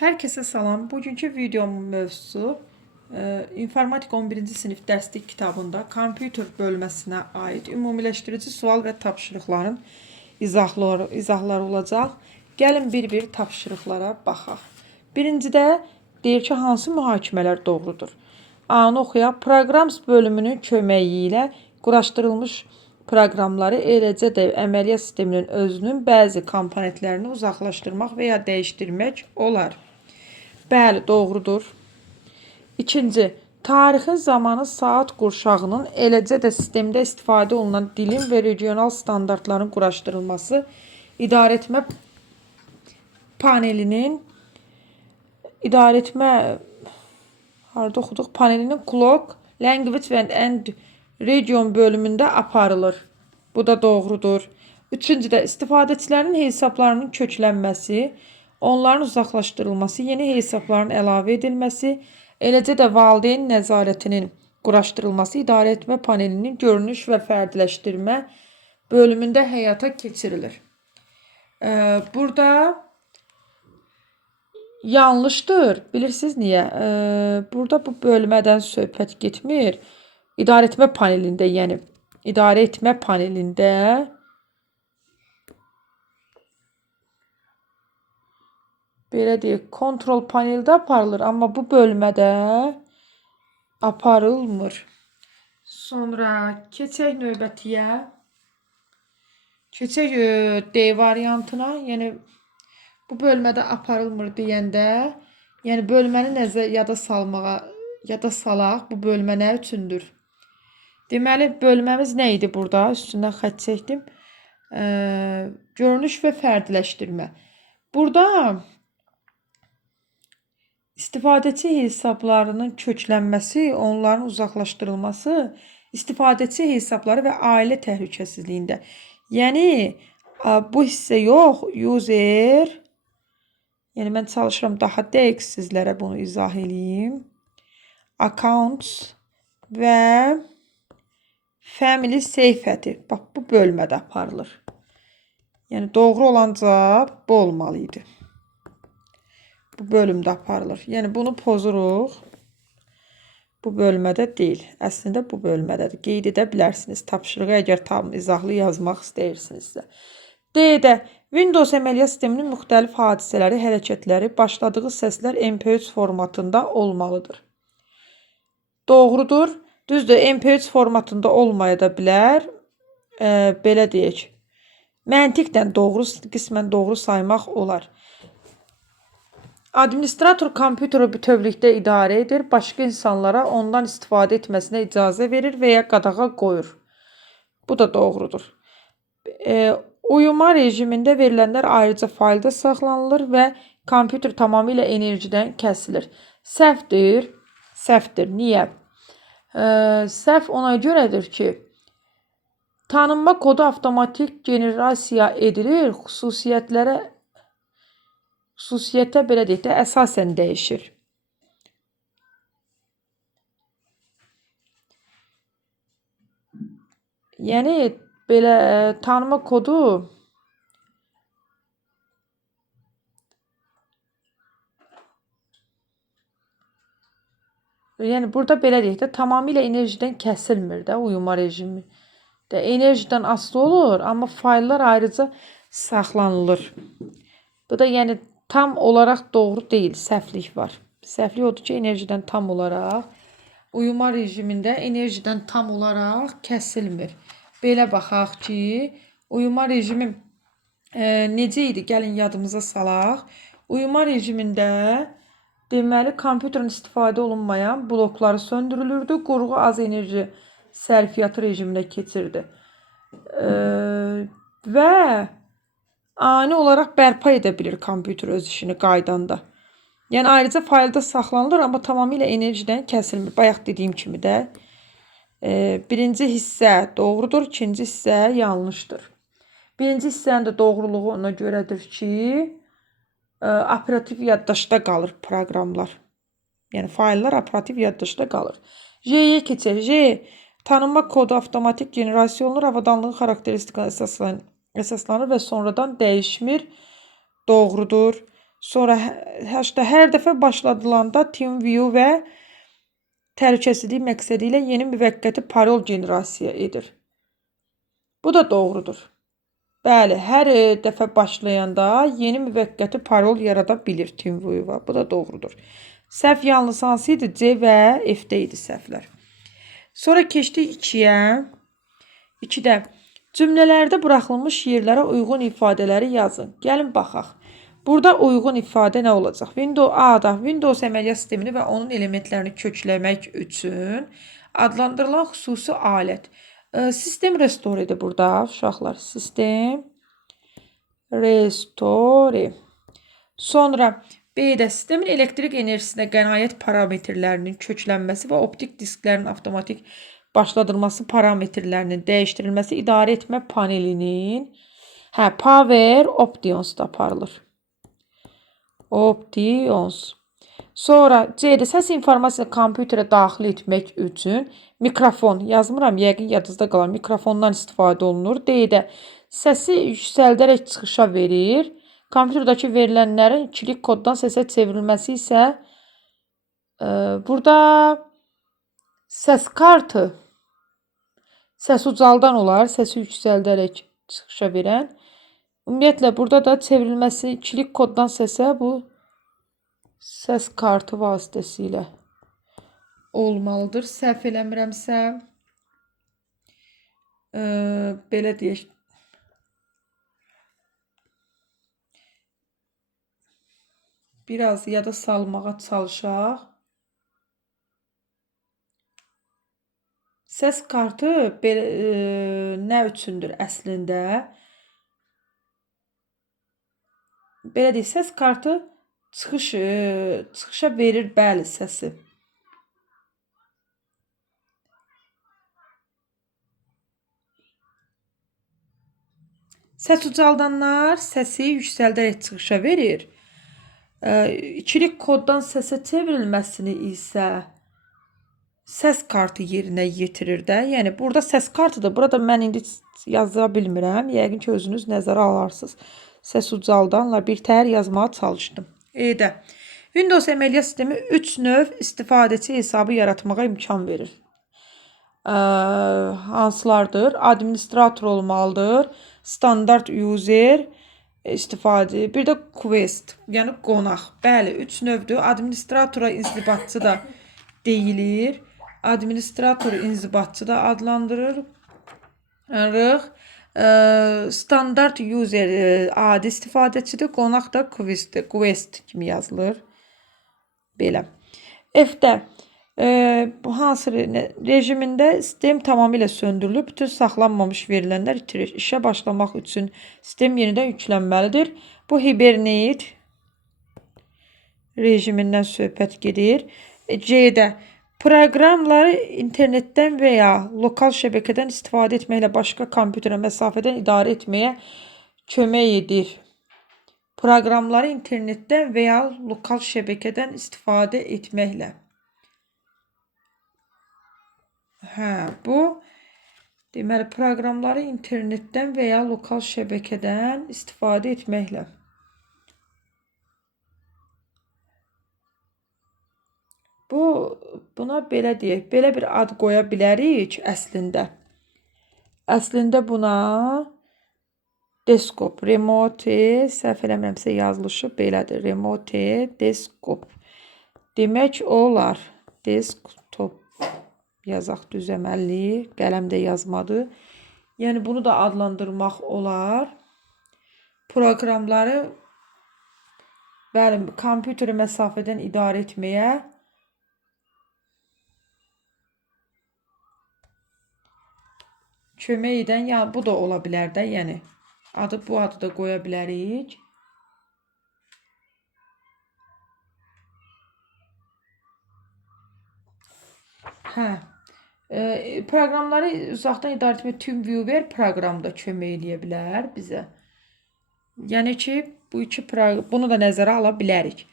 Herkese salam. Bugünkü videomun mövzusu informatik 11-ci sinif dərslik kitabında kompüter bölməsinə aid ümumiləşdirici sual və tapşırıqların izahları olacaq. Gəlin bir-bir tapşırıqlara baxaq. Birincidə deyir ki, hansı mühakimələr doğrudur? A-nı oxuyaq. Proqram bölümünün köməyi ilə quraşdırılmış proqramları, eləcə də əməliyyat sisteminin özünün bəzi komponentlərini uzaqlaşdırmaq və ya dəyişdirmək olar. Bəli, doğrudur. İkinci, tarixin zamanı saat qurşağının, eləcə də sistemdə istifadə olunan dilin və regional standartların quraşdırılması idarəetmə panelinin Clock, Language and Region bölümündə aparılır. Bu da doğrudur. Üçüncüdə, istifadəçilərin hesablarının köklənməsi, onların uzaqlaşdırılması, yeni hesabların əlavə edilməsi, eləcə də valideyn nəzarətinin quraşdırılması idarəetmə panelinin görünüş və fərdiləşdirmə bölümündə həyata keçirilir. Burada yanlışdır. Bilirsiniz niyə? Burada bu bölmədən söhbət getmir. İdarəetmə panelində, yəni idarəetmə panelində belə deyək, kontrol paneldə aparılır, amma bu bölmədə aparılmır. Sonra keçək növbətiyə. Keçək D variantına, yəni bu bölmədə aparılmır deyəndə, yəni bölməni yada salaq, bu bölmə nə üçündür? Deməli, bölməmiz nə idi burada? Üstündən xətt çəkdim. Görünüş və fərdiləşdirmə. Burada istifadəçi hesablarının köklənməsi, onların uzaqlaşdırılması, istifadəçi hesabları və ailə təhlükəsizliyində. Yəni, bu hissə yox, user, yəni mən çalışıram daha dəqiq sizlərə bunu izah edeyim. Accounts və family safety. Bax, bu bölmədə aparılır. Yəni, doğru olan cavab bu olmalıydı. Bu bölümdə aparılır. Yəni, bunu pozuruq. Bu bölmədə deyil. Əslində, bu bölmədədir. Qeyd edə bilərsiniz. Tapşırığı əgər tam izahlı yazmaq istəyirsinizsə. D-də Windows əməliyyat sisteminin müxtəlif hadisələri, hərəkətləri, başladığı səslər MP3 formatında olmalıdır. Doğrudur. Düzdür, MP3 formatında olmaya da bilər. Belə deyək. Məntiqdən doğru, qismən doğru saymaq olar. Administrator kompüteri bütövlükdə idarə edir, başqa insanlara ondan istifadə etməsinə icazə verir və ya qadağa qoyur. Bu da doğrudur. Uyuma rejimində verilənlər ayrıca faylda saxlanılır və kompüter tamamilə enerjidən kəsilir. Səhvdir. Səhvdir. Niyə? Səhv ona görədir ki, tanınma kodu avtomatik generasiya edilir, xüsusiyyətə belə deyək də, əsasən dəyişir. Yəni, belə tanıma kodu yəni, burada belə deyək də, tamamilə enerjidən kəsilmir də uyuma rejimi. Enerjidən asılı olur, amma fayllar ayrıca saxlanılır. Bu da yəni tam olaraq doğru deyil, səhvlik var. Səhvlik odur ki, enerjidən tam olaraq uyuma rejimində enerjidən tam olaraq kəsilmir. Belə baxaq ki, uyuma rejimi necə idi? Gəlin yadımıza salaq. Uyuma rejimində deməli, kompüterin istifadə olunmayan blokları söndürülürdü. Qurğu az enerji sərfiyyatı rejiminə keçirdi. Və ani olaraq bərpa edə bilir kompüter öz işini qaydanda. Yəni, ayrıca faylda saxlanılır, amma tamamilə enerjidən kəsilmir. Bayaq dediyim kimi də. Birinci hissə doğrudur, ikinci hissə yanlışdır. Birinci hissənin də doğruluğu ona görədir ki, operativ yaddaşda qalır proqramlar. Yəni, fayllar operativ yaddaşda qalır. J-yə keçək. J, tanınma kodu avtomatik generasiya olunur, avadanlığın xarakteristikasına əsaslanır və sonradan dəyişmir. Doğrudur. Sonra H-da hər dəfə başladılanda TeamViewer və təhlükəsizlik məqsədi ilə yeni müvəqqəti parol generasiya edir. Bu da doğrudur. Bəli, hər dəfə başlayanda yeni müvəqqəti parol yarada bilir TeamViewer. Bu da doğrudur. Səhv yalnız hansı idi? C və F-də idi səhvlər. Sonra keçdik 2-yə. 2-də cümlələrdə buraxılmış yerlərə uyğun ifadələri yazın. Gəlin baxaq. Burada uyğun ifadə nə olacaq? A-da Windows əməliyyat sistemini və onun elementlərini kökləmək üçün adlandırılan xüsusi alət. Sistem restore-dir burada uşaqlar. Sistem restore. Sonra B-də sistemin elektrik enerjisinə qənaət parametrlərinin köklənməsi və optik disklərin avtomatik başladılması parametrlərinin dəyişdirilməsi idarə etmə panelinin Power Options'da aparılır. Options. Sonra C-də səs informasiyasını kompüterə daxil etmək üçün mikrofon, yazmıram, yəqin yadınızda qalar, mikrofondan istifadə olunur. D-də səsi yüksəldərək çıxışa verir. Kompüterdəki verilənlərin ikilik koddan səsə çevrilməsi isə burada səs kartı, səs ucaldan olar, səsi yüksəldərək çıxışa verən. Ümumiyyətlə, burada da çevrilməsi ikilik koddan səsə bu səs kartı vasitəsilə olmalıdır. Səhv eləmirəmsə, belə deyək. Biraz yada salmağa çalışaq. Səs kartı nə üçündür əslində? Belə deyək, səs kartı çıxışa verir, bəli, səsi. Səs ucaldanlar səsi yüksəldərək çıxışa verir. İkilik koddan səsə çevrilməsini isə səs kartı yerinə yetirir də. Yəni, burada səs kartıdır. Burada mən indi yaza bilmirəm. Yəqin ki, özünüz nəzərə alarsınız. Səs ucaldanla bir təhər yazmağa çalışdım. E-də Windows əməliyyat sistemi 3 növ istifadəçi hesabı yaratmağa imkan verir. Hansılardır? Administrator olmalıdır. Standart user istifadə. Bir də quest, yəni qonaq. Bəli, 3 növdür. Administratora inzibatçı da deyilir. Administrator inzibatçı da adlandırırıq. Standart user adi istifadəçidir. Qonaq da quest kimi yazılır. Belə. F-də hansı rejimində sistem tamamilə söndürülür. Bütün saxlanmamış verilənlər itirir. İşə başlamaq üçün sistem yenidən yüklənməlidir. Bu hibernate rejimindən söhbət gedir. C-də proqramları internetdən və ya lokal şəbəkədən istifadə etməklə başqa kompüterə məsafədən idarə etməyə kömək edir. Proqramları internetdən və ya lokal şəbəkədən istifadə etməklə. Bu deməli proqramları internetdən və ya lokal şəbəkədən istifadə etməklə. Buna belə deyək, belə bir ad qoya bilərik əslində. Əslində buna desktop, remote, səhv eləmirəmsə yazılışı belədir. Remote desktop demək olar. Desktop yazaq düzəməlli, qələm də yazmadı. Yəni bunu da adlandırmaq olar. Proqramları bəli, kompüteri məsafədən idarə etməyə kömək edən, yəni bu da ola bilər də, yəni bu adı da qoya bilərik. Proqramları uzaqdan idarə etmə TeamViewer proqramı da kömək eləyə bilər bizə. Yəni ki, bunu da nəzərə ala bilərik.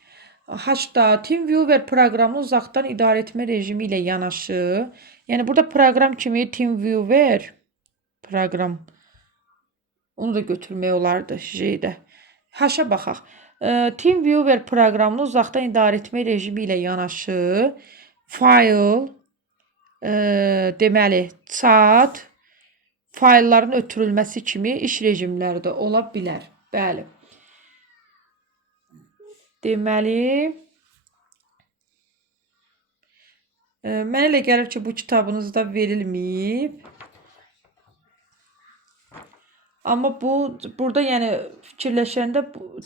H-da TeamViewer proqramını uzaqdan idarə etmə rejimi ilə yanaşı, yəni burada proqram kimi TeamViewer proqram, onu da götürmək olardı J-də. H-a baxaq. TeamViewer proqramını uzaqdan idarə etmə rejimi ilə yanaşı fayl, deməli, chat, faylların ötürülməsi kimi iş rejimləri də ola bilər. Bəli. Deməli, mənə elə gəlir ki, bu kitabınızda verilməyib. Amma burada yəni fikirləşəndə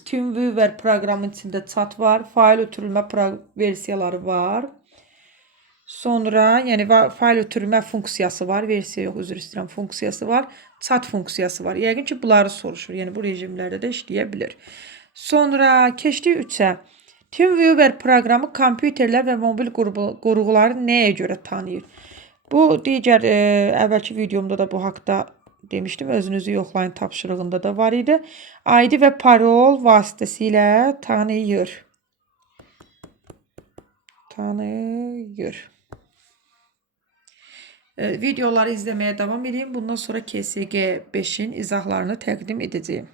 TeamViewer proqramının içində chat var, fayl ötürülmə versiyaları var. Sonra yəni fayl ötürülmə funksiyası var, versiya yox, üzr istəyirəm, funksiyası var, chat funksiyası var. Yəqin ki, bunları soruşur. Yəni bu rejimlərdə də işləyə bilər. Sonra keçdik 3-ə. TeamViewer proqramı kompüterlər və mobil qurğuları nəyə görə tanıyır? Bu digər əvvəlki videomda da bu haqda demişdim. Özünüzü yoxlayın tapşırığında da var idi. ID və parol vasitəsilə tanıyır. Videoları izləməyə davam edeyim. Bundan sonra KSG 5-in izahlarını təqdim edəcəyim.